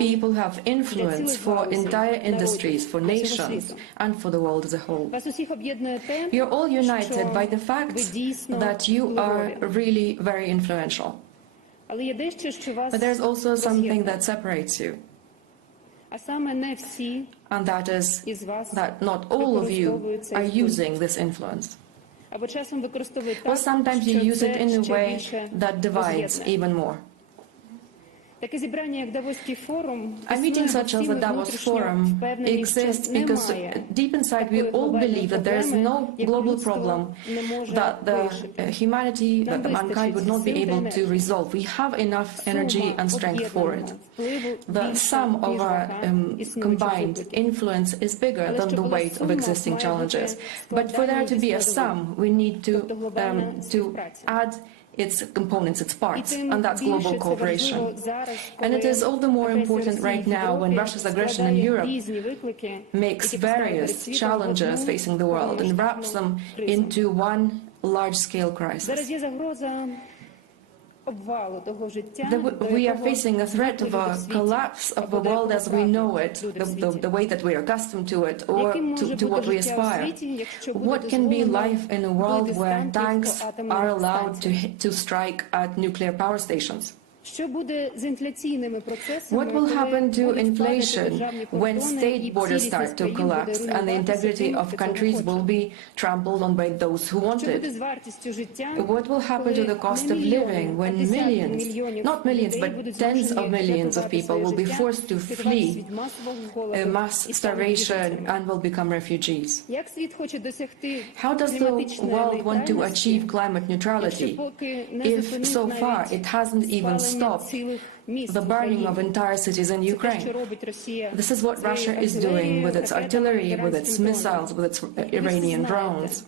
people who have influence for entire industries, for nations, and for the world as a whole. You're all united by the fact that you are really very influential. But there's also something that separates you. And that is that not all of you are using this influence. Or sometimes you use it in a way that divides even more. A meeting such as the Davos Forum exists because deep inside we all believe that there is no global problem that the humanity, that the mankind would not be able to resolve. We have enough energy and strength for it. The sum of our combined influence is bigger than the weight of existing challenges. But for there to be a sum, we need to add its components, its parts, and that's global cooperation. And it is all the more important right now when Russia's aggression in Europe makes various challenges facing the world and wraps them into one large-scale crisis. We are facing a threat of a collapse of the world as we know it, the way that we are accustomed to it, or to what we aspire. What can be life in a world where tanks are allowed to strike at nuclear power stations? What will happen to inflation when state borders start to collapse and the integrity of countries will be trampled on by those who want it? What will happen to the cost of living when millions, not millions, but tens of millions of people will be forced to flee mass starvation and will become refugees? How does the world want to achieve climate neutrality if so far it hasn't even stopped the burning of entire cities in Ukraine? This is what Russia is doing with its artillery, with its missiles, with its Iranian drones.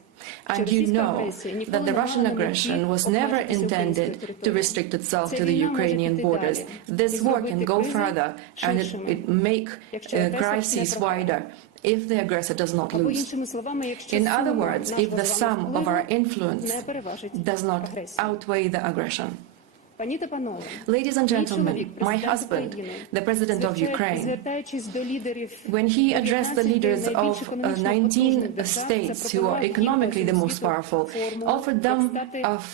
And you know that the Russian aggression was never intended to restrict itself to the Ukrainian borders. This war can go further and it make crises wider if the aggressor does not lose. In other words, if the sum of our influence does not outweigh the aggression. Ladies and gentlemen, my husband, the President of Ukraine, when he addressed the leaders of 19 states who are economically the most powerful, offered them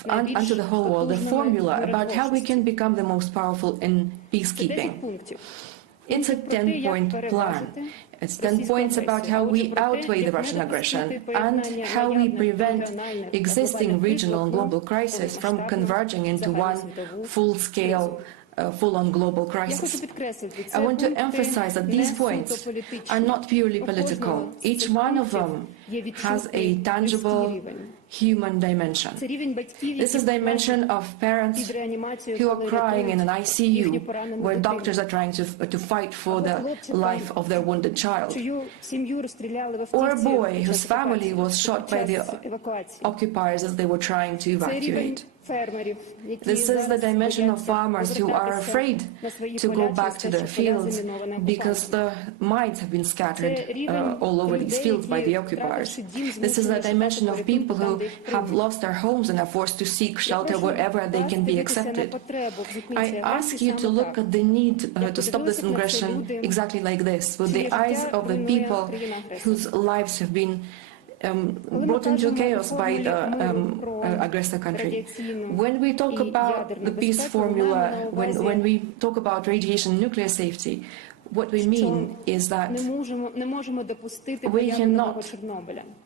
unto the whole world a formula about how we can become the most powerful in peacekeeping. It's a 10-point plan. It's 10 points about how we outweigh the Russian aggression and how we prevent existing regional and global crises from converging into one full-scale, full-on global crisis. I want to emphasize that these points are not purely political. Each one of them has a tangible human dimension. This is the dimension of parents who are crying in an ICU, where doctors are trying to fight for the life of their wounded child. Or a boy whose family was shot by the occupiers as they were trying to evacuate. This is the dimension of farmers who are afraid to go back to their fields because the mines have been scattered all over these fields by the occupiers. This is the dimension of people who have lost their homes and are forced to seek shelter wherever they can be accepted. I ask you to look at the need to stop this aggression exactly like this, with the eyes of the people whose lives have been brought into chaos by the aggressor country. When we talk about the peace formula, when we talk about radiation and nuclear safety, what we mean is that we cannot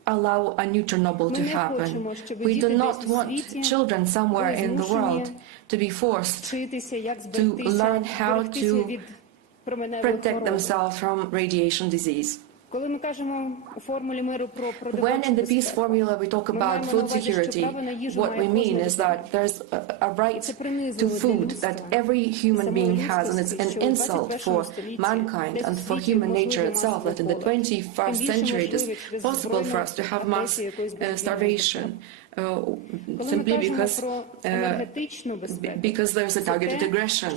allow a new Chernobyl to happen. We do not want children somewhere in the world to be forced to learn how to protect themselves from radiation disease. When in the peace formula we talk about food security, what we mean is that there's a right to food that every human being has, and it's an insult for mankind and for human nature itself that in the 21st century it is possible for us to have mass starvation. Simply because there's a targeted aggression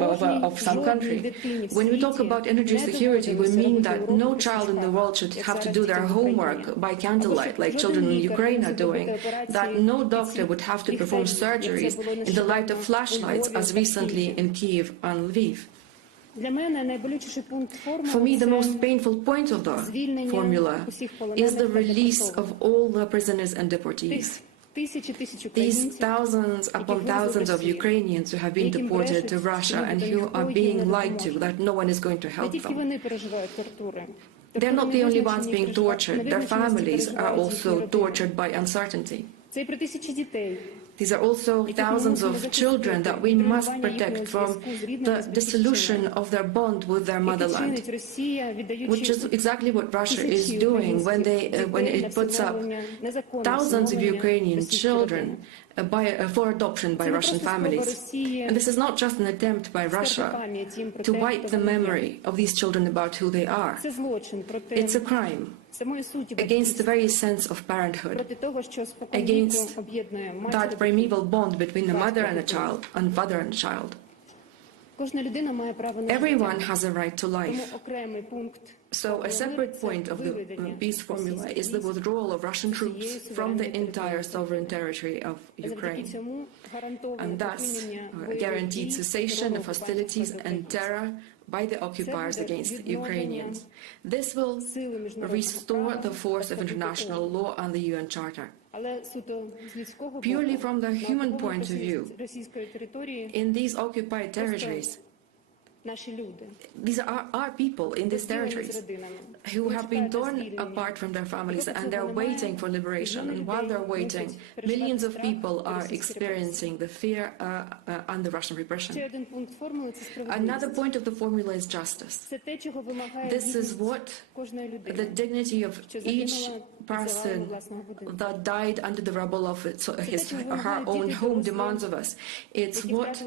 of some country. When we talk about energy security, we mean that no child in the world should have to do their homework by candlelight, like children in Ukraine are doing, that no doctor would have to perform surgeries in the light of flashlights, as recently in Kyiv and Lviv. For me, the most painful point of the formula is the release of all the prisoners and deportees. These thousands upon thousands of Ukrainians who have been deported to Russia and who are being lied to that no one is going to help them. They're not the only ones being tortured. Their families are also tortured by uncertainty. These are also thousands of children that we must protect from the dissolution of their bond with their motherland, which is exactly what Russia is doing when it puts up thousands of Ukrainian children for adoption by Russian families. And this is not just an attempt by Russia to wipe the memory of these children about who they are. It's a crime against the very sense of parenthood, against that primeval bond between a mother and a child, and father and child. Everyone has a right to life. So a separate point of the peace formula is the withdrawal of Russian troops from the entire sovereign territory of Ukraine, and thus guaranteed cessation of hostilities and terror by the occupiers against Ukrainians. This will restore the force of international law and the UN Charter. Purely from the human point of view, in these occupied territories, these are our people in these territories who have been torn apart from their families, and they're waiting for liberation. And while they're waiting, millions of people are experiencing the fear and the Russian repression. Another point of the formula is justice. This is what the dignity of each person that died under the rubble of her own home demands of us. It's what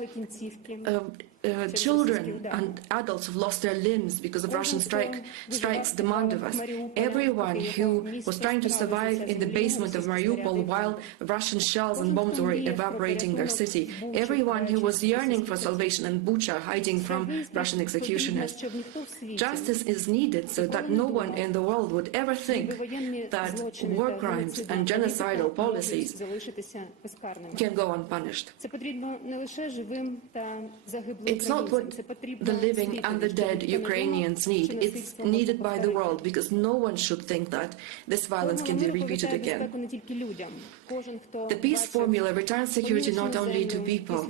children and adults who've lost their limbs because of Russian strikes demand of us. Everyone who was trying to survive in the basement of Mariupol while Russian shells and bombs were evaporating their city. Everyone who was yearning for salvation in Bucha, hiding from Russian executioners. Justice is needed so that no one in the world would ever think that war crimes and genocidal policies can go unpunished. It's not what the living and the dead Ukrainians need. It's needed by the world, because no one should think that this violence can be repeated again. The peace formula returns security not only to people.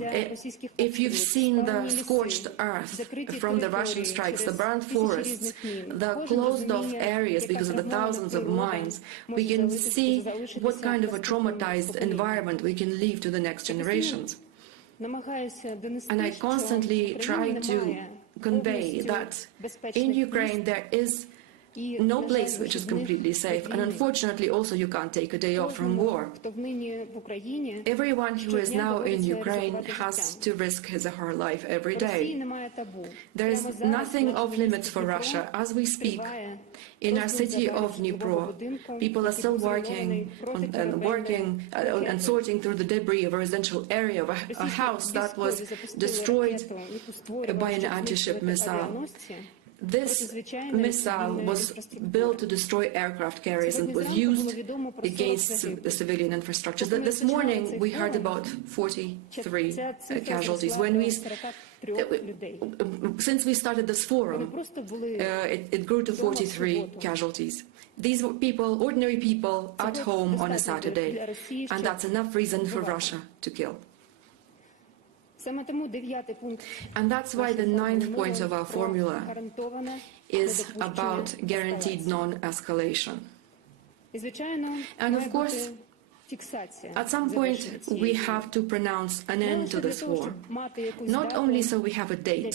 If you've seen the scorched earth from the Russian strikes, the burned forests, the closed-off areas because of the thousands of mines, we can see what kind of a traumatized environment we can leave to the next generations. And I constantly try to convey that in Ukraine there is no place which is completely safe, and unfortunately also you can't take a day off from war. Everyone who is now in Ukraine has to risk his or her life every day. There is nothing off limits for Russia. As we speak, in our city of Dnipro, people are still working and sorting through the debris of a residential area of a house that was destroyed by an anti-ship missile. This missile was built to destroy aircraft carriers and was used against the civilian infrastructures. This morning we heard about 43 casualties. Since we started this forum, it grew to 43 casualties. These were people, ordinary people, at home on a Saturday, and that's enough reason for Russia to kill. And that's why the 9th point of our formula is about guaranteed non-escalation. And of course, at some point we have to pronounce an end to this war, not only so we have a date,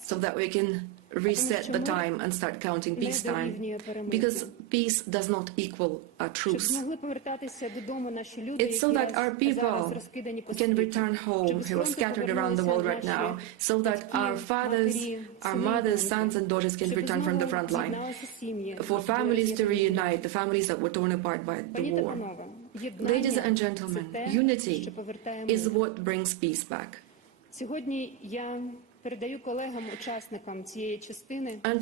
so that we can reset the time and start counting peacetime, because peace does not equal a truce. It's so that our people can return home who are scattered around the world right now, so that our fathers, our mothers, sons and daughters can return from the front line, for families to reunite, the families that were torn apart by the war. Ladies and gentlemen, unity is what brings peace back. And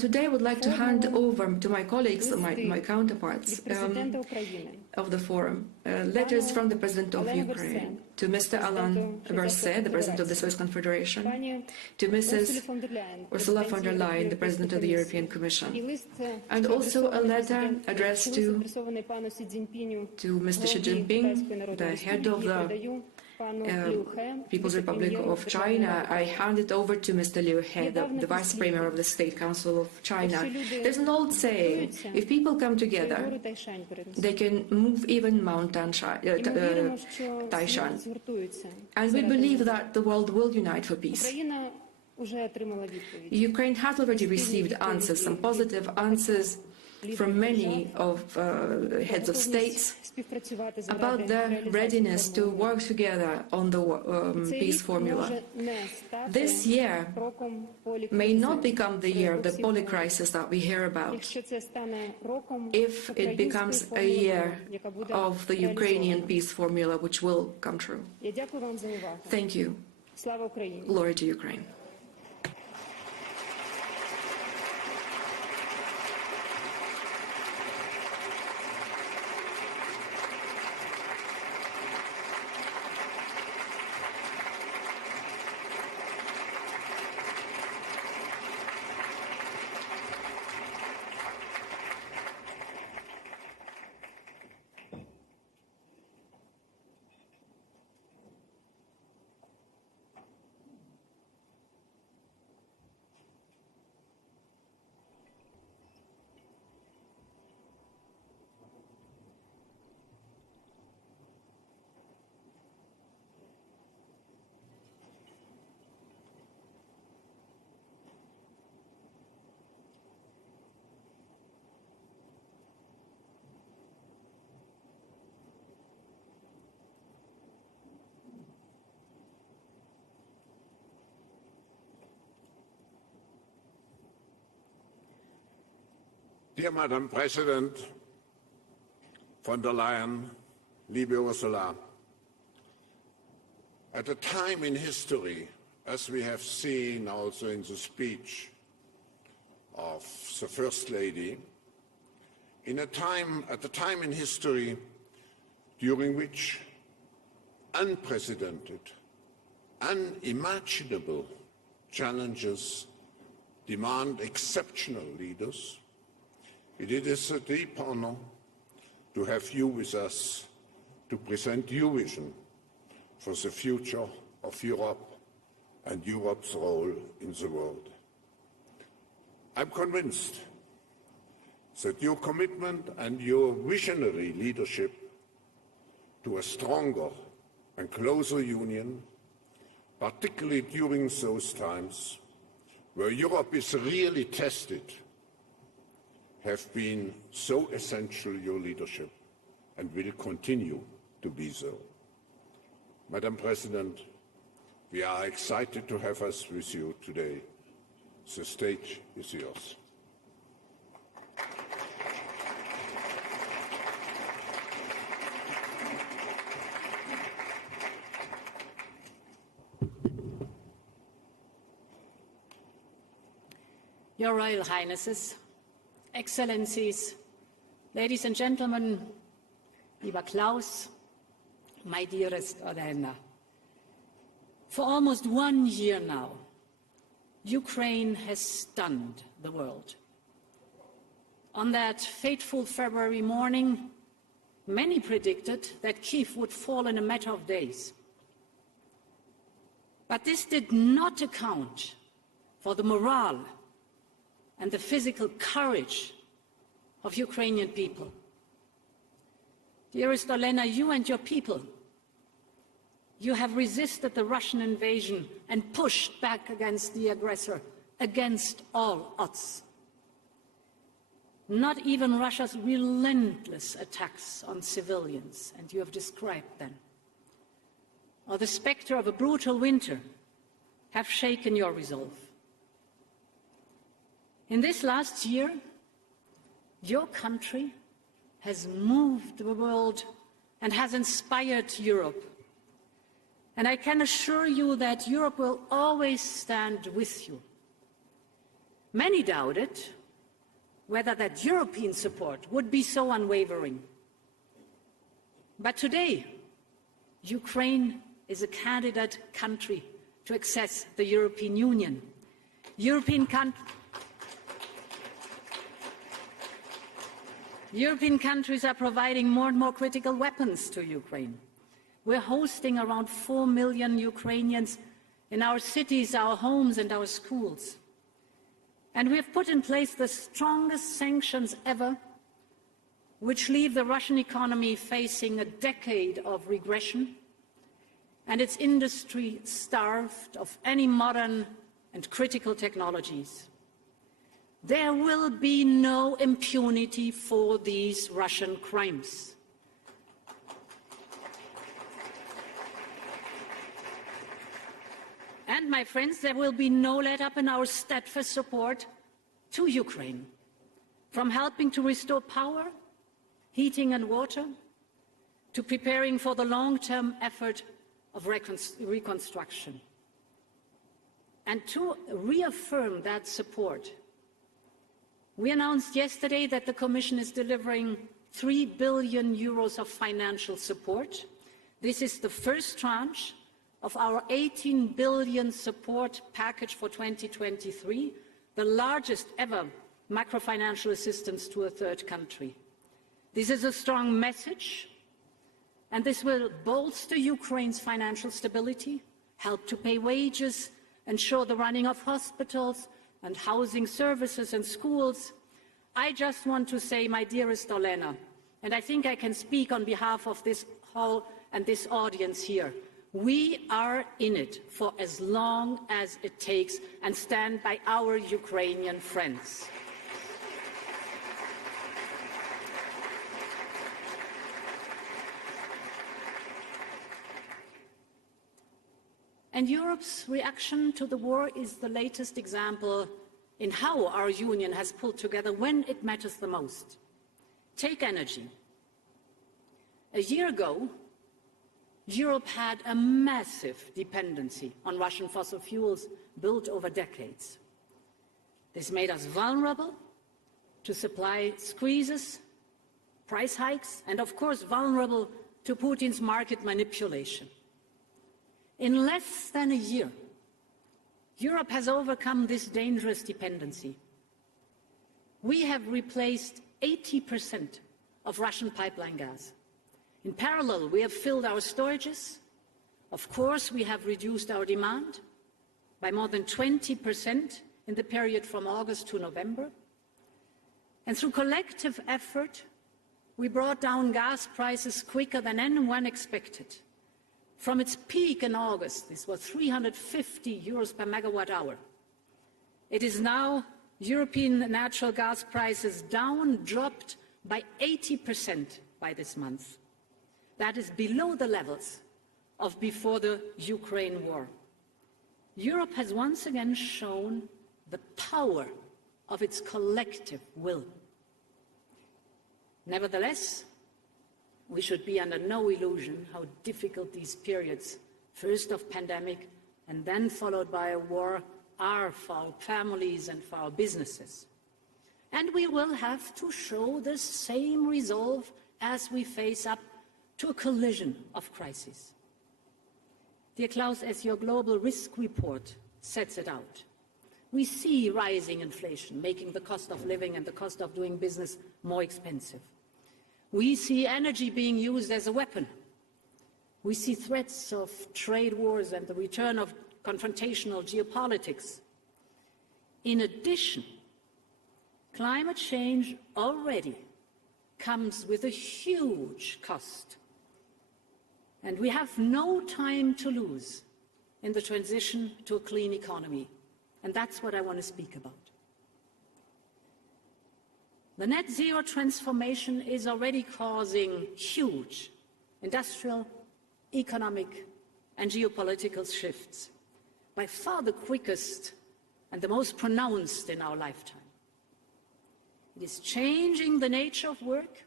today I would like to hand over to my colleagues, my counterparts of the forum, letters from the President of Ukraine to Mr. Alain Berset, the President of the Swiss Confederation, to Mrs. Ursula von der Leyen, the President of the European Commission, and also a letter addressed to Mr. Xi Jinping, the head of the People's Republic of China. I hand it over to Mr. Liu He, the Vice Premier of the State Council of China. There's an old saying, if people come together, they can move even Mount Taishan. And we believe that the world will unite for peace. Ukraine has already received answers, some positive answers from many of heads of states about their readiness to work together on the peace formula. This year may not become the year of the polycrisis that we hear about if it becomes a year of the Ukrainian peace formula, which will come true. Thank you. Glory to Ukraine. Dear Madam President von der Leyen, liebe Ursula, at a time in history, as we have seen also in the speech of the First Lady, at a time in history during which unprecedented, unimaginable challenges demand exceptional leaders, it is a deep honor to have you with us to present your vision for the future of Europe and Europe's role in the world. I'm convinced that your commitment and your visionary leadership to a stronger and closer union, particularly during those times where Europe is really tested, have been so essential, your leadership, and will continue to be so. Madam President, we are excited to have us with you today. The stage is yours. Your Royal Highnesses, Excellencies, ladies and gentlemen, lieber Klaus, my dearest Olena, for almost 1 year now, Ukraine has stunned the world. On that fateful February morning, many predicted that Kyiv would fall in a matter of days. But this did not account for the morale and the physical courage of Ukrainian people. Dearest Olena, you and your people, you have resisted the Russian invasion and pushed back against the aggressor, against all odds. Not even Russia's relentless attacks on civilians, and you have described them, or the specter of a brutal winter have shaken your resolve. In this last year, your country has moved the world and has inspired Europe. And I can assure you that Europe will always stand with you. Many doubted whether that European support would be so unwavering. But today, Ukraine is a candidate country to access the European Union. European countries are providing more and more critical weapons to Ukraine. We're hosting around 4 million Ukrainians in our cities, our homes and our schools. And we have put in place the strongest sanctions ever, which leave the Russian economy facing a decade of regression and its industry starved of any modern and critical technologies. There will be no impunity for these Russian crimes. And, my friends, there will be no let-up in our steadfast support to Ukraine, from helping to restore power, heating and water, to preparing for the long-term effort of reconstruction. And to reaffirm that support, we announced yesterday that the Commission is delivering 3 billion euros of financial support. This is the first tranche of our 18 billion support package for 2023, the largest ever macrofinancial assistance to a third country. This is a strong message, and this will bolster Ukraine's financial stability, help to pay wages, ensure the running of hospitals and housing services and schools. I just want to say, my dearest Olena, and I think I can speak on behalf of this hall and this audience here, we are in it for as long as it takes and stand by our Ukrainian friends. And Europe's reaction to the war is the latest example in how our union has pulled together when it matters the most. Take energy. A year ago, Europe had a massive dependency on Russian fossil fuels built over decades. This made us vulnerable to supply squeezes, price hikes, and of course vulnerable to Putin's market manipulation. In less than a year, Europe has overcome this dangerous dependency. We have replaced 80% of Russian pipeline gas. In parallel, we have filled our storages. Of course, we have reduced our demand by more than 20% in the period from August to November. And through collective effort, we brought down gas prices quicker than anyone expected. From its peak in August, this was 350 euros per megawatt hour. It is now European natural gas prices dropped by 80% by this month. That is below the levels of before the Ukraine war. Europe has once again shown the power of its collective will. Nevertheless, we should be under no illusion how difficult these periods, first of pandemic and then followed by a war, are for our families and for our businesses. And we will have to show the same resolve as we face up to a collision of crises. Dear Klaus, as your global risk report sets it out, we see rising inflation, making the cost of living and the cost of doing business more expensive. We see energy being used as a weapon. We see threats of trade wars and the return of confrontational geopolitics. In addition, climate change already comes with a huge cost. And we have no time to lose in the transition to a clean economy. And that's what I want to speak about. The net zero transformation is already causing huge industrial, economic, and geopolitical shifts, by far the quickest and the most pronounced in our lifetime. It is changing the nature of work.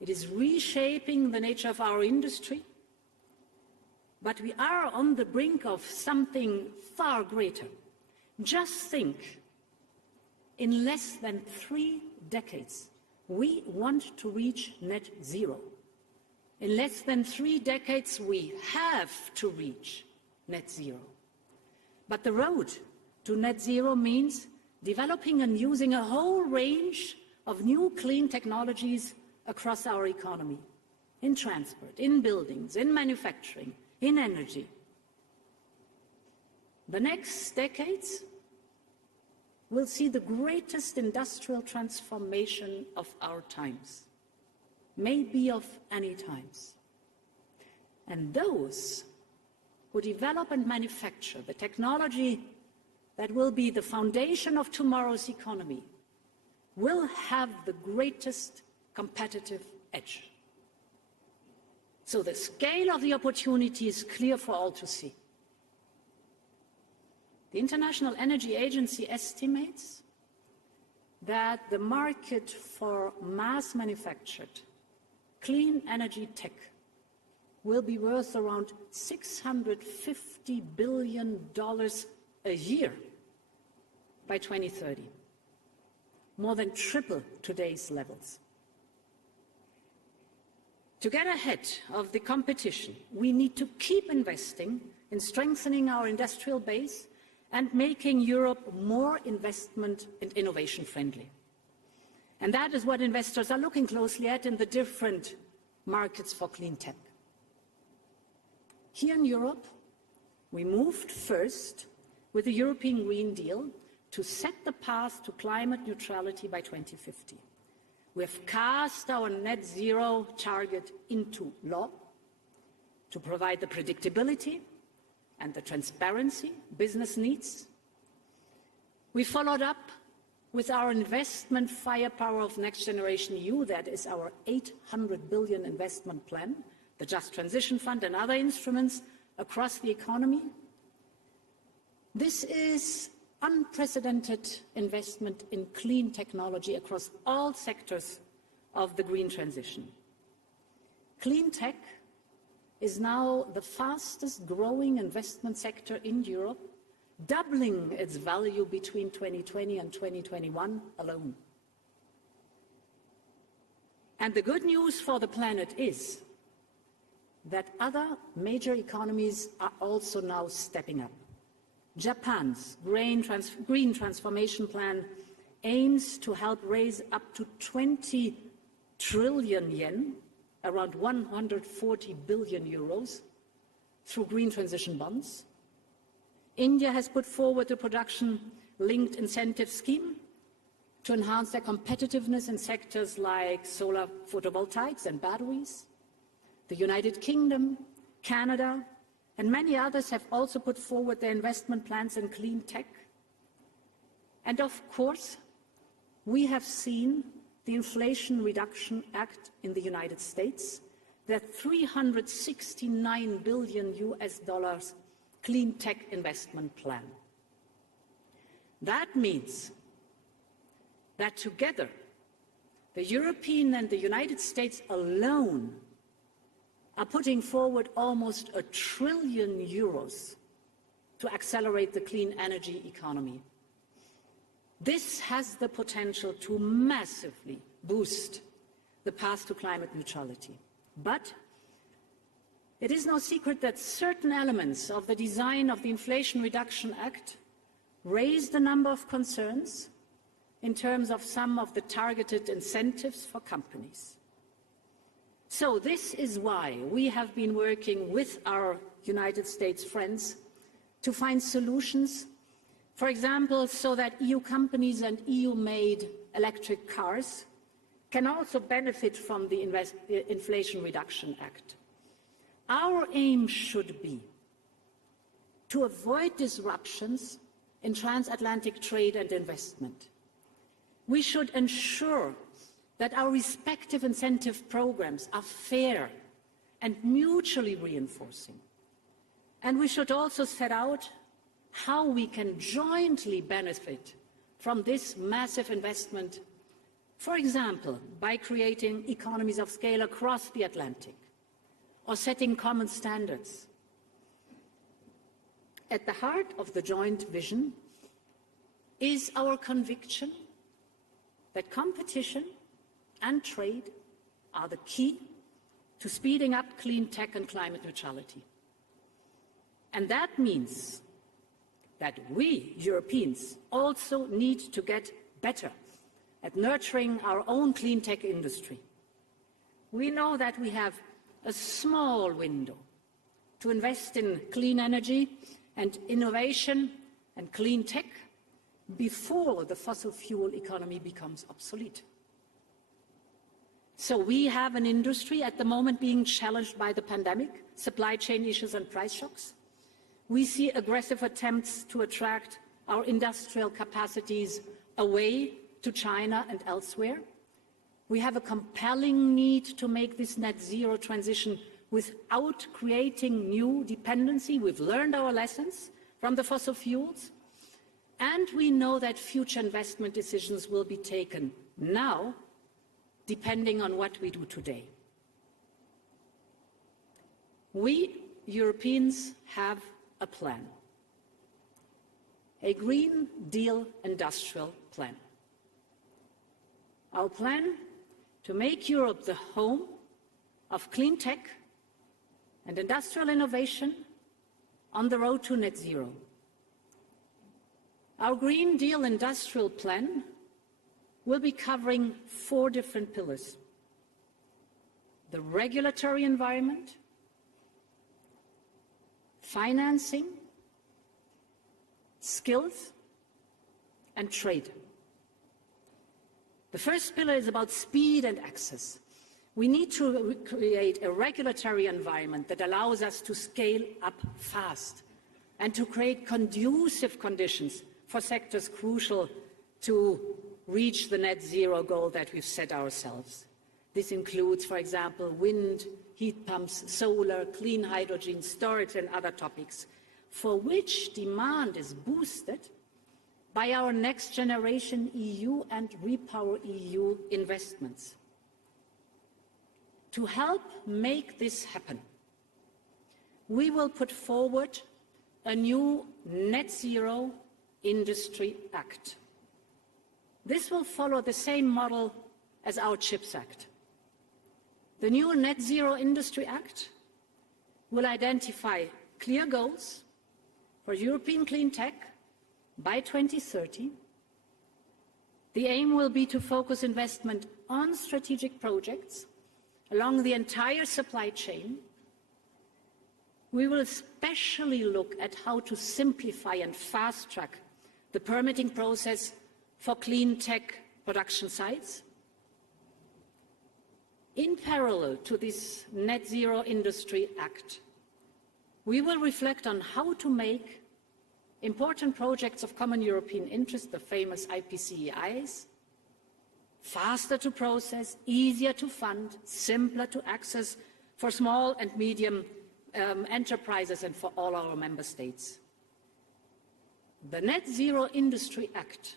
It is reshaping the nature of our industry. But we are on the brink of something far greater. Just think, in less than 3 decades, we want to reach net zero. In less than 3 decades, we have to reach net zero. But the road to net zero means developing and using a whole range of new clean technologies across our economy, in transport, in buildings, in manufacturing, in energy. The next decades will see the greatest industrial transformation of our times, maybe of any times. And those who develop and manufacture the technology that will be the foundation of tomorrow's economy will have the greatest competitive edge. So the scale of the opportunity is clear for all to see. The International Energy Agency estimates that the market for mass-manufactured clean energy tech will be worth around $650 billion a year by 2030, more than triple today's levels. To get ahead of the competition, we need to keep investing in strengthening our industrial base and making Europe more investment and innovation friendly. And that is what investors are looking closely at in the different markets for clean tech. Here in Europe, we moved first with the European Green Deal to set the path to climate neutrality by 2050. We have cast our net zero target into law to provide the predictability and the transparency business needs. We followed up with our investment firepower of Next Generation EU, that is our 800 billion investment plan, the Just Transition Fund and other instruments across the economy. This is unprecedented investment in clean technology across all sectors of the green transition. Clean tech is now the fastest growing investment sector in Europe, doubling its value between 2020 and 2021 alone. And the good news for the planet is that other major economies are also now stepping up. Japan's green transformation plan aims to help raise up to 20 trillion yen, around 140 billion euros, through green transition bonds. India has put forward a production-linked incentive scheme to enhance their competitiveness in sectors like solar photovoltaics and batteries. The United Kingdom, Canada, and many others have also put forward their investment plans in clean tech. And of course, we have seen the Inflation Reduction Act in the United States, that $369 billion clean tech investment plan. That means that together, the European and the United States alone are putting forward almost €1 trillion to accelerate the clean energy economy. This has the potential to massively boost the path to climate neutrality. But it is no secret that certain elements of the design of the Inflation Reduction Act raised a number of concerns in terms of some of the targeted incentives for companies. So this is why we have been working with our United States friends to find solutions, for example, so that EU companies and EU-made electric cars can also benefit from the Inflation Reduction Act. Our aim should be to avoid disruptions in transatlantic trade and investment. We should ensure that our respective incentive programs are fair and mutually reinforcing. And we should also set out how we can jointly benefit from this massive investment, for example, by creating economies of scale across the Atlantic, or setting common standards, At the heart of the joint vision is our conviction that competition and trade are the key to speeding up clean tech and climate neutrality. And that means that we, Europeans, also need to get better at nurturing our own clean tech industry. We know that we have a small window to invest in clean energy and innovation and clean tech before the fossil fuel economy becomes obsolete. So we have an industry at the moment being challenged by the pandemic, supply chain issues and price shocks. We see aggressive attempts to attract our industrial capacities away to China and elsewhere. We have a compelling need to make this net zero transition without creating new dependency. We've learned our lessons from the fossil fuels, and we know that future investment decisions will be taken now, depending on what we do today. We Europeans have a plan, a Green Deal industrial plan. Our plan to make Europe the home of clean tech and industrial innovation on the road to net zero. Our Green Deal industrial plan will be covering 4 different pillars: the regulatory environment, financing, skills, and trade. The first pillar is about speed and access. We need to create a regulatory environment that allows us to scale up fast and to create conducive conditions for sectors crucial to reach the net zero goal that we've set ourselves. This includes, for example, wind, heat pumps, solar, clean hydrogen, storage, and other topics, for which demand is boosted by our Next Generation EU and Repower EU investments. To help make this happen, we will put forward a new Net Zero Industry Act. This will follow the same model as our CHIPS Act. The new Net Zero Industry Act will identify clear goals for European clean tech by 2030. The aim will be to focus investment on strategic projects along the entire supply chain. We will especially look at how to simplify and fast-track the permitting process for clean tech production sites. In parallel to this Net Zero Industry Act, we will reflect on how to make important projects of common European interest, the famous IPCEIs, faster to process, easier to fund, simpler to access for small and medium enterprises and for all our member states. The Net Zero Industry Act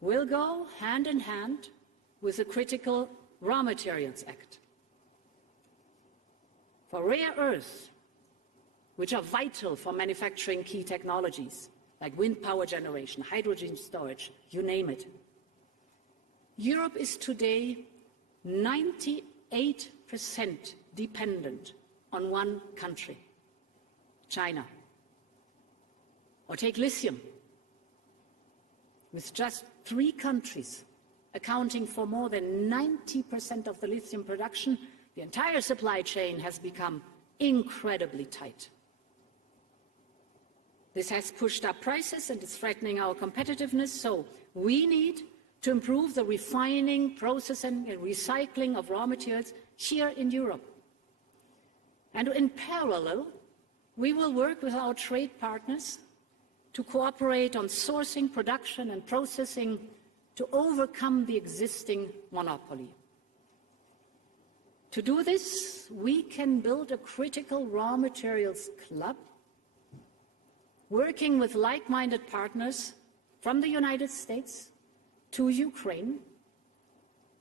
will go hand in hand with the critical Raw Materials Act. For rare earths, which are vital for manufacturing key technologies like wind power generation, hydrogen storage, you name it. Europe is today 98% dependent on one country, China. Or take lithium, with just 3 countries accounting for more than 90% of the lithium production, the entire supply chain has become incredibly tight. This has pushed up prices and is threatening our competitiveness, so we need to improve the refining, processing and recycling of raw materials here in Europe. And in parallel, we will work with our trade partners to cooperate on sourcing, production and processing to overcome the existing monopoly. To do this, we can build a critical raw materials club, working with like-minded partners from the United States to Ukraine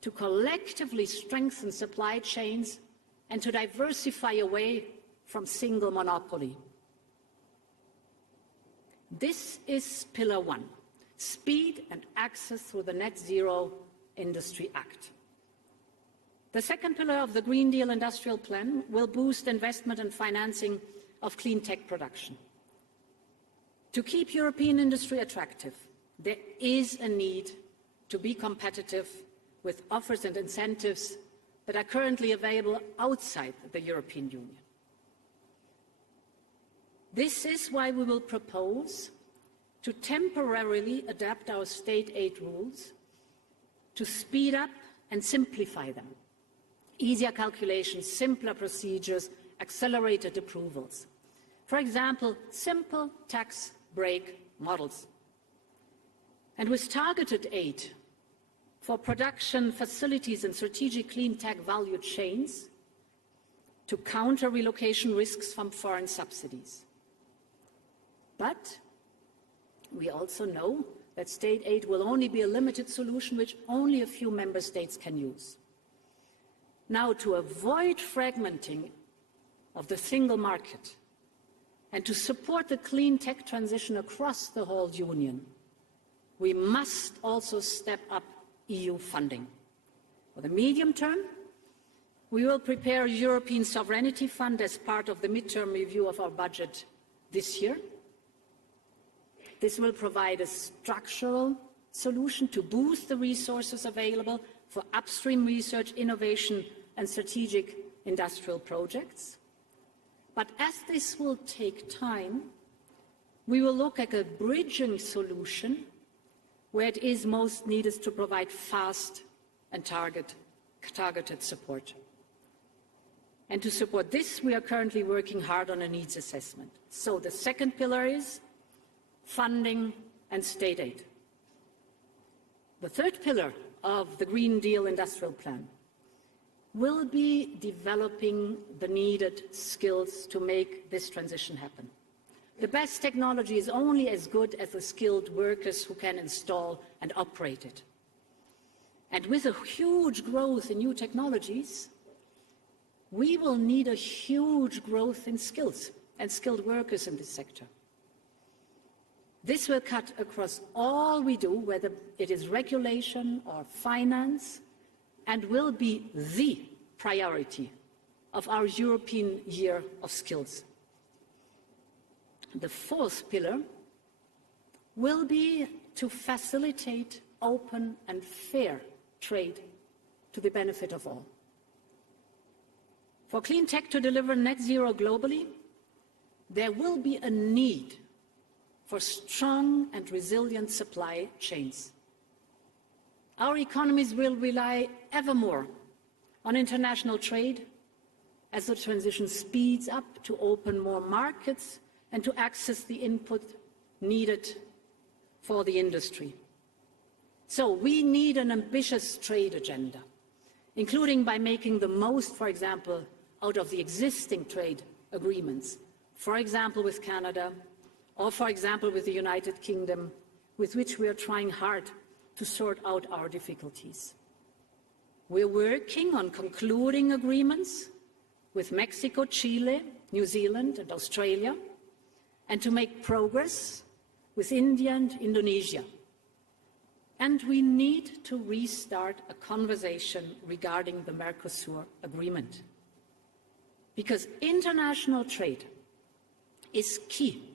to collectively strengthen supply chains and to diversify away from single monopoly. This is pillar one, speed and access through the Net Zero Industry Act. The second pillar of the Green Deal Industrial Plan will boost investment and financing of clean tech production. To keep European industry attractive, there is a need to be competitive with offers and incentives that are currently available outside the European Union. This is why we will propose to temporarily adapt our state aid rules to speed up and simplify them. Easier calculations, simpler procedures, accelerated approvals. For example, simple tax break models. And with targeted aid for production facilities and strategic clean tech value chains to counter relocation risks from foreign subsidies. But we also know that state aid will only be a limited solution which only a few member states can use. Now, to avoid fragmenting of the single market and to support the clean tech transition across the whole Union, we must also step up EU funding. For the medium term, we will prepare a European Sovereignty Fund as part of the midterm review of our budget this year. This will provide a structural solution to boost the resources available for upstream research, innovation and strategic industrial projects. But as this will take time, we will look at a bridging solution where it is most needed to provide fast and targeted support. And to support this, we are currently working hard on a needs assessment. So the second pillar is funding and state aid. The third pillar of the Green Deal Industrial Plan will be developing the needed skills to make this transition happen. The best technology is only as good as the skilled workers who can install and operate it. And with a huge growth in new technologies, we will need a huge growth in skills and skilled workers in this sector. This will cut across all we do, whether it is regulation or finance, and will be the priority of our European Year of Skills. The fourth pillar will be to facilitate open and fair trade to the benefit of all. For clean tech to deliver net zero globally, there will be a need for strong and resilient supply chains. Our economies will rely ever more on international trade as the transition speeds up to open more markets and to access the input needed for the industry. So we need an ambitious trade agenda, including by making the most, for example, out of the existing trade agreements, for example with Canada, or for example with the United Kingdom, with which we are trying hard to sort out our difficulties. We're working on concluding agreements with Mexico, Chile, New Zealand and Australia, and to make progress with India and Indonesia. And we need to restart a conversation regarding the Mercosur agreement. Because international trade is key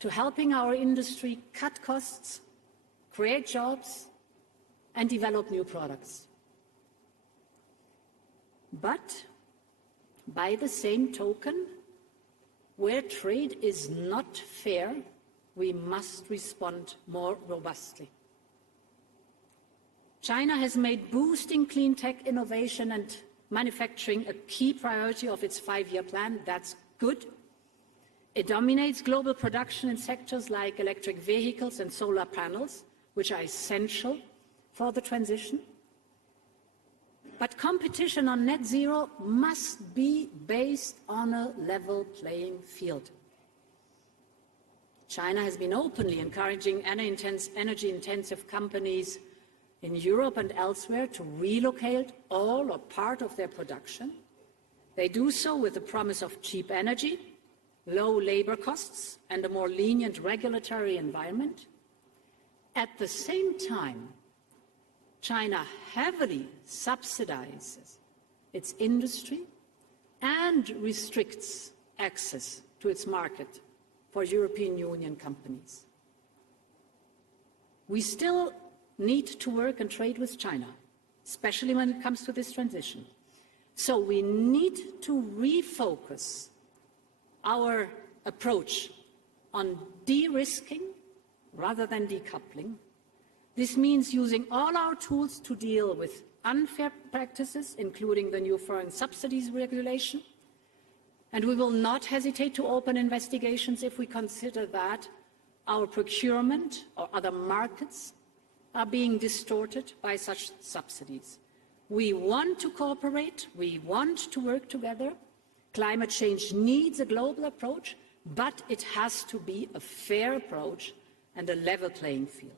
to helping our industry cut costs, create jobs, and develop new products. But by the same token, where trade is not fair, we must respond more robustly. China has made boosting clean tech innovation and manufacturing a key priority of its 5-year plan. That's good. It dominates global production in sectors like electric vehicles and solar panels, which are essential for the transition. But competition on net zero must be based on a level playing field. China has been openly encouraging energy-intensive companies in Europe and elsewhere to relocate all or part of their production. They do so with the promise of cheap energy, low labor costs and a more lenient regulatory environment. At the same time, China heavily subsidizes its industry and restricts access to its market for European Union companies. We still need to work and trade with China, especially when it comes to this transition. So we need to refocus our approach on de-risking rather than decoupling. This means using all our tools to deal with unfair practices, including the new foreign subsidies regulation. And we will not hesitate to open investigations if we consider that our procurement or other markets are being distorted by such subsidies. We want to cooperate, we want to work together. Climate change needs a global approach, but it has to be a fair approach and a level playing field.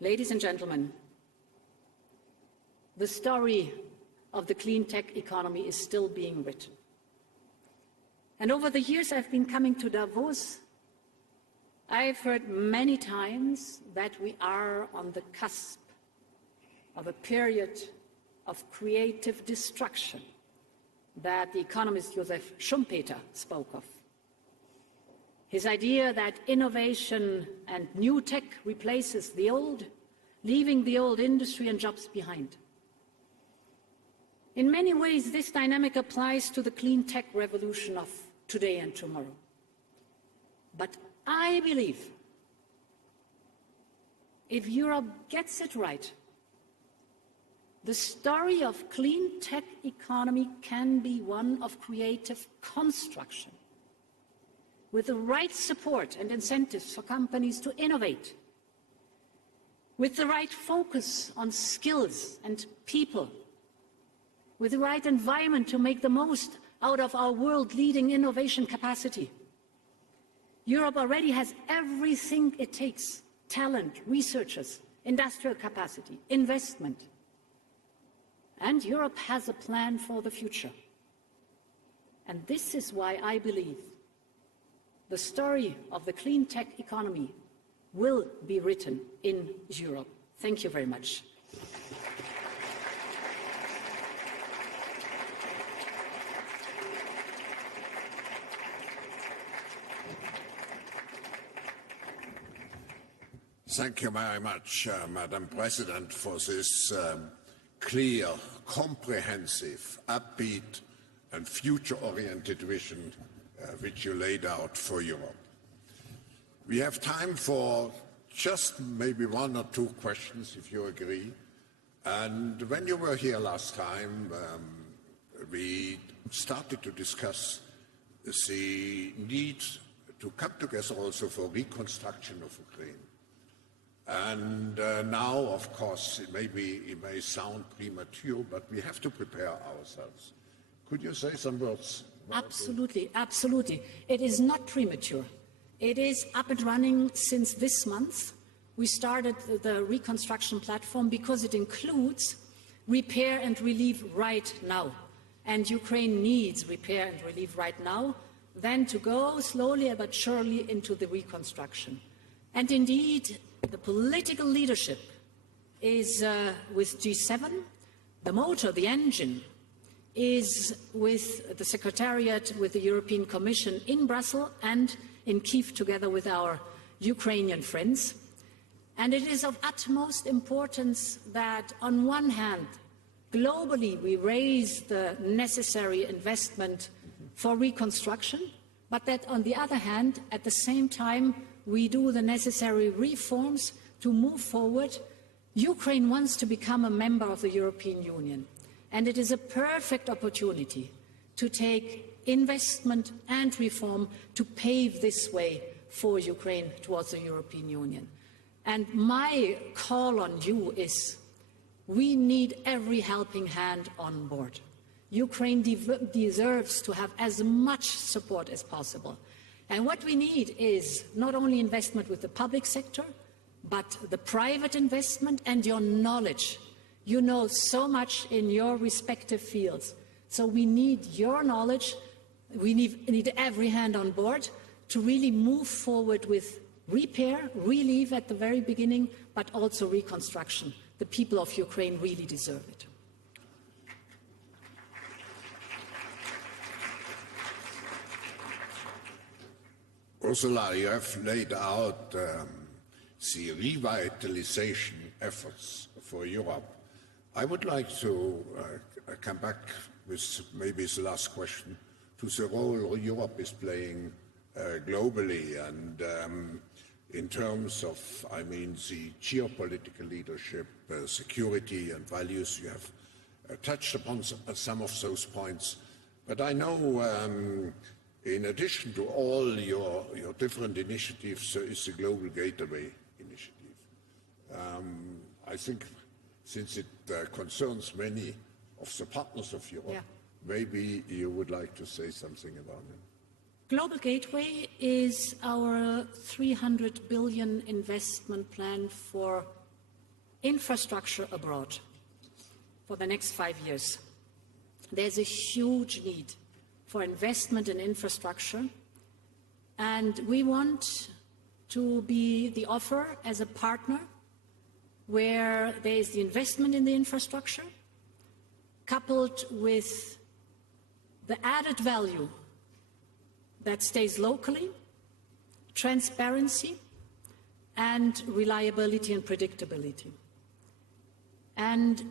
Ladies and gentlemen, the story of the clean tech economy is still being written. And over the years I've been coming to Davos, I've heard many times that we are on the cusp of a period of creative destruction that the economist Josef Schumpeter spoke of. His idea that innovation and new tech replaces the old, leaving the old industry and jobs behind. In many ways, this dynamic applies to the clean tech revolution of today and tomorrow. But I believe if Europe gets it right, the story of clean tech economy can be one of creative construction, with the right support and incentives for companies to innovate, with the right focus on skills and people, with the right environment to make the most out of our world-leading innovation capacity. Europe already has everything it takes: talent, researchers, industrial capacity, investment. And Europe has a plan for the future. And this is why I believe the story of the clean tech economy will be written in Europe. Thank you very much. Thank you very much, Madam President, for this clear, comprehensive, upbeat and future-oriented vision which you laid out for Europe. We have time for just maybe one or two questions, if you agree. And when you were here last time, we started to discuss the need to come together also for reconstruction of Ukraine. And now, of course, it may sound premature, but we have to prepare ourselves. Could you say some words? Absolutely, absolutely. It is not premature. It is up and running since this month. We started the reconstruction platform because it includes repair and relief right now. And Ukraine needs repair and relief right now, then to go slowly but surely into the reconstruction. And indeed, the political leadership is with G7. The motor, the engine, is with the Secretariat, with the European Commission in Brussels and in Kyiv, together with our Ukrainian friends. And it is of utmost importance that, on one hand, globally we raise the necessary investment for reconstruction, but that, on the other hand, at the same time, we do the necessary reforms to move forward. Ukraine wants to become a member of the European Union, and it is a perfect opportunity to take investment and reform to pave this way for Ukraine towards the European Union. And my call on you is, we need every helping hand on board. Ukraine deserves to have as much support as possible. And what we need is not only investment with the public sector, but the private investment and your knowledge. You know so much in your respective fields. So we need your knowledge We need every hand on board to really move forward with repair, relief at the very beginning, but also reconstruction. The people of Ukraine really deserve it. Ursula, you have laid out the revitalization efforts for Europe. I would like to come back with maybe the last question to the role Europe is playing globally and in terms of, I mean, the geopolitical leadership, security and values. You have touched upon some of those points. But I know in addition to all your different initiatives, there is the Global Gateway initiative. I think since it concerns many of the partners of Europe, maybe you would like to say something about it. Global Gateway is our 300 billion investment plan for infrastructure abroad for the next 5 years. There's a huge need for investment in infrastructure, and we want to be the offer as a partner where there is the investment in the infrastructure coupled with the added value that stays locally, transparency, and reliability and predictability. And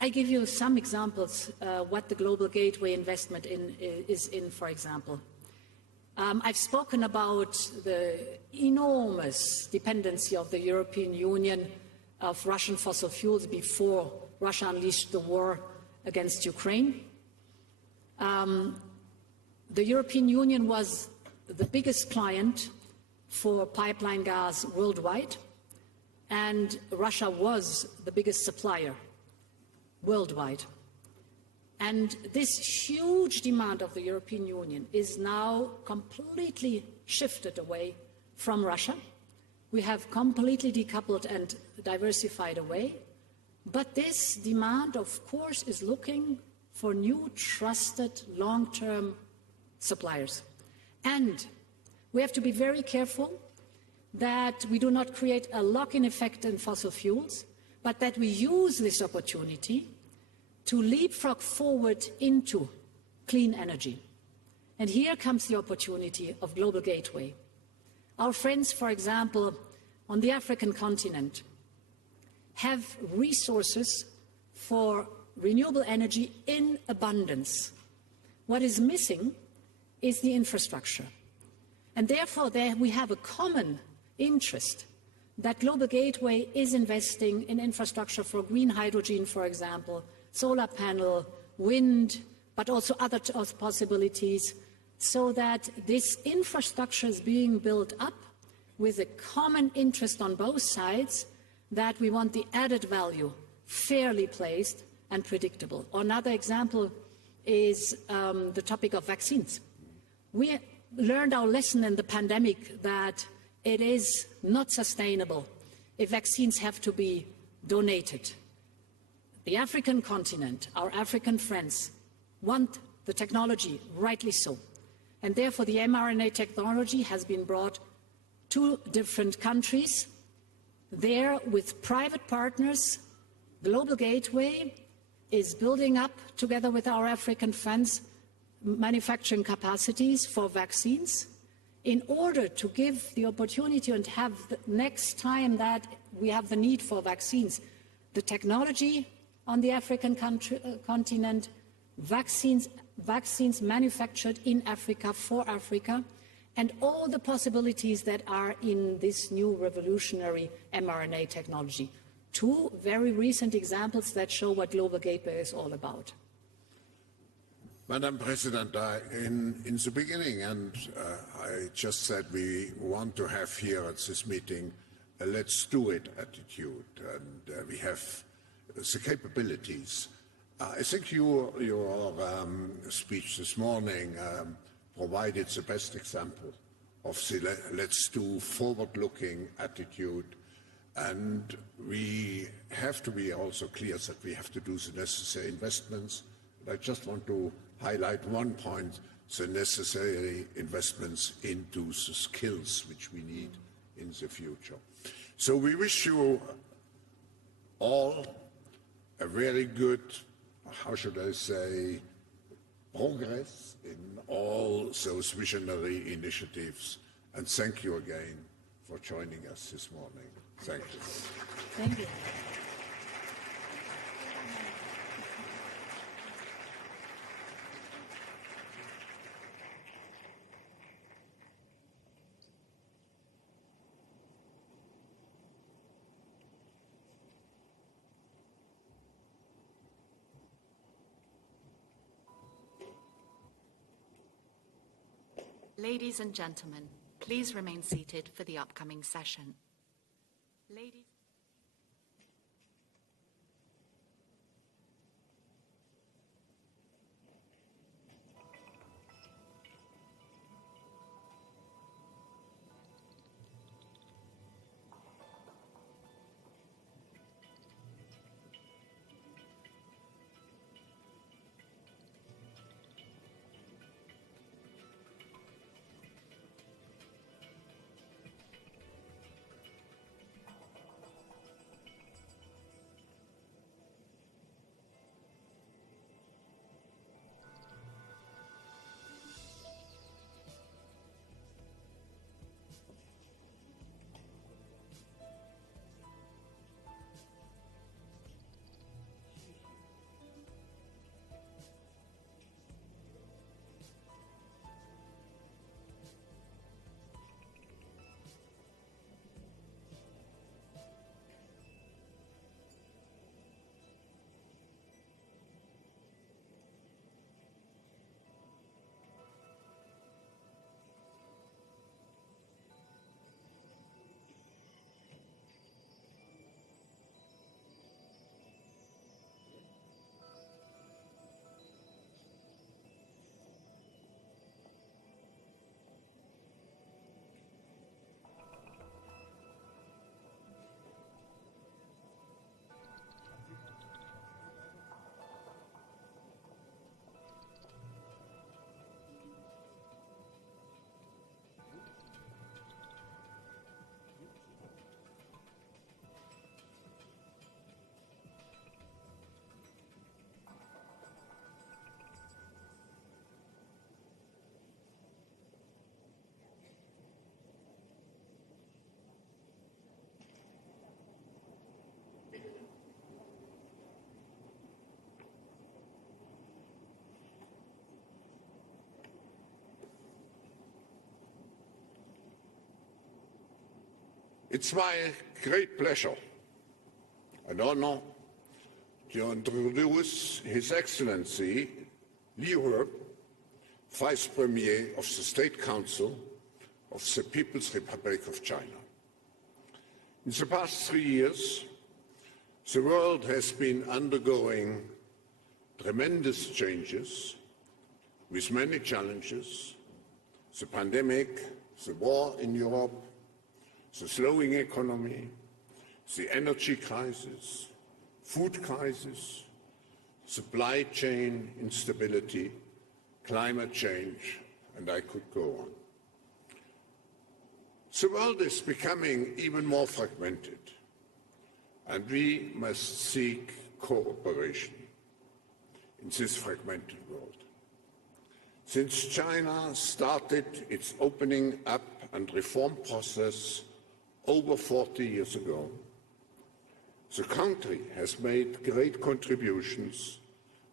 I give you some examples what the Global Gateway investment is in, for example. I've spoken about the enormous dependency of the European Union of Russian fossil fuels before Russia unleashed the war against Ukraine. The European Union was the biggest client for pipeline gas worldwide, and Russia was the biggest supplier worldwide. And this huge demand of the European Union is now completely shifted away from Russia. We have completely decoupled and diversified away. But this demand, of course, is looking for new, trusted, long-term suppliers. And we have to be very careful that we do not create a lock-in effect in fossil fuels, but that we use this opportunity to leapfrog forward into clean energy. And here comes the opportunity of Global Gateway. Our friends, for example, on the African continent, have resources for renewable energy in abundance. What is missing is the infrastructure. And therefore, there we have a common interest that Global Gateway is investing in infrastructure for green hydrogen, for example, solar panel, wind, but also other possibilities, so that this infrastructure is being built up with a common interest on both sides, that we want the added value fairly placed and predictable. Another example is the topic of vaccines. We learned our lesson in the pandemic that it is not sustainable if vaccines have to be donated. The African continent, our African friends, want the technology, rightly so. And therefore the mRNA technology has been brought to different countries. There, with private partners, Global Gateway is building up, together with our African friends, manufacturing capacities for vaccines in order to give the opportunity and have the next time that we have the need for vaccines, the technology on the African continent, vaccines manufactured in Africa for Africa, and all the possibilities that are in this new revolutionary mRNA technology. Two very recent examples that show what Global Gateway is all about. Madam President, in the beginning, and I just said we want to have here at this meeting a let's do it attitude, and we have the capabilities. I think your speech this morning provided the best example of the let's do forward-looking attitude, and we have to be also clear that we have to do the necessary investments. I just want to highlight one point. the necessary investments into the skills which we need in the future. So we wish you all a very good, how should I say, progress in all those visionary initiatives. And thank you again for joining us this morning. Thank you. Thank you. Ladies and gentlemen, please remain seated for the upcoming session. Ladies. It's my great pleasure and honor to introduce His Excellency Liu He, Vice Premier of the State Council of the People's Republic of China. In the past 3 years, the world has been undergoing tremendous changes with many challenges: the pandemic, the war in Europe, the slowing economy, the energy crisis, food crisis, supply chain instability, climate change, and I could go on. The world is becoming even more fragmented, and we must seek cooperation in this fragmented world. Since China started its opening up and reform process over 40 years ago, the country has made great contributions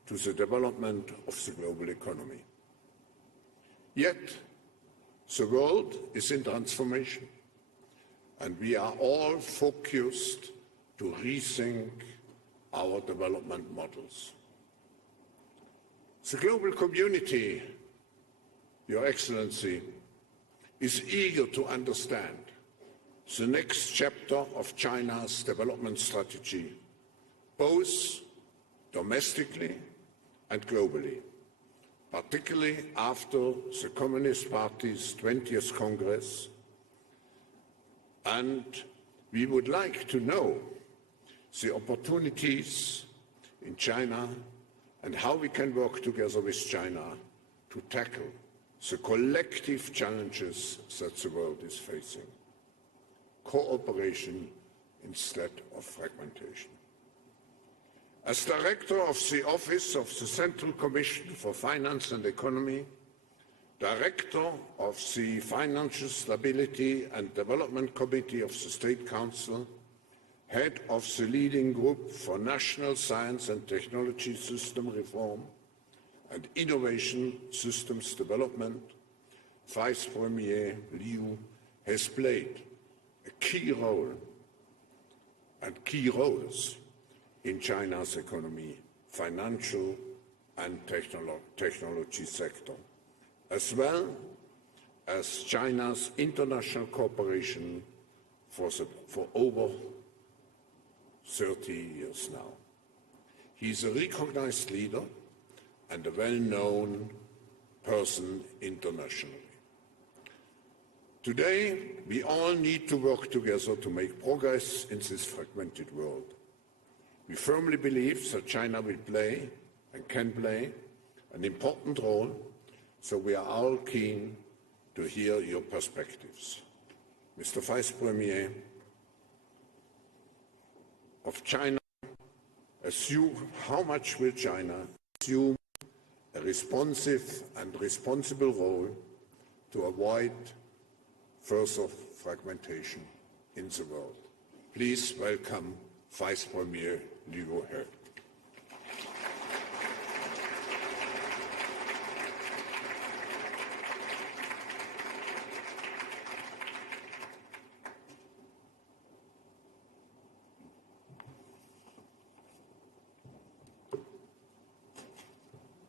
to the development of the global economy. Yet, the world is in transformation, and we are all focused to rethink our development models. The global community, Your Excellency, is eager to understand the next chapter of China's development strategy, both domestically and globally, particularly after the Communist Party's 20th Congress. And we would like to know the opportunities in China and how we can work together with China to tackle the collective challenges that the world is facing. Cooperation instead of fragmentation. As Director of the Office of the Central Commission for Finance and Economy, Director of the Financial Stability and Development Committee of the State Council, Head of the leading group for National Science and Technology System Reform and Innovation Systems Development, Vice Premier Liu has played a key role and key roles in China's economy, financial and technology sector, as well as China's international cooperation for over 30 years now. He is a recognized leader and a well-known person internationally. Today, we all need to work together to make progress in this fragmented world. We firmly believe that China will play and can play an important role, so we are all keen to hear your perspectives. Mr. Vice Premier of China, how much will China assume a responsive and responsible role to avoid further fragmentation in the world? Please welcome Vice Premier Liu here.